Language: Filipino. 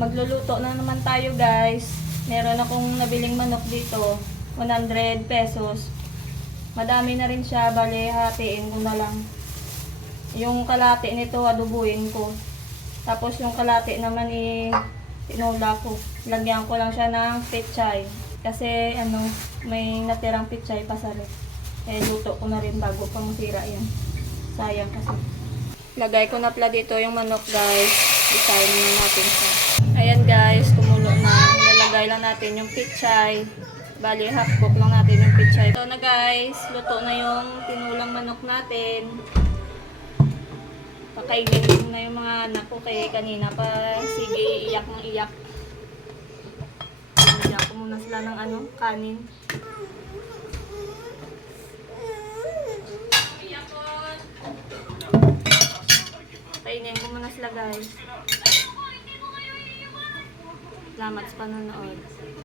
Magluluto na naman tayo guys. Meron akong nabiling manok dito. 100 pesos. Madami na rin siya. Bale, hatiin ko na lang. Yung kalate nito, adubuin ko. Tapos yung kalate naman tinula ko. Lagyan ko lang siya ng pechay. Kasi may natirang pechay pa sa ref. Luto ko na rin bago pang sira yan. Sayang kasi. Lagay ko na pala dito yung manok guys. Isayin na natin siya. Ayan guys, kumulo na. Lalagay lang natin yung pechay. Bali, half cook lang natin yung pechay. Ito na guys, luto na yung tinulang manok natin. Pakainin na yung mga anak ko kay kanina pa. Sige, iyak ng iyak. Iyak ko muna sila ng kanin. Kainin ko muna sila guys. Salamat sa panonood.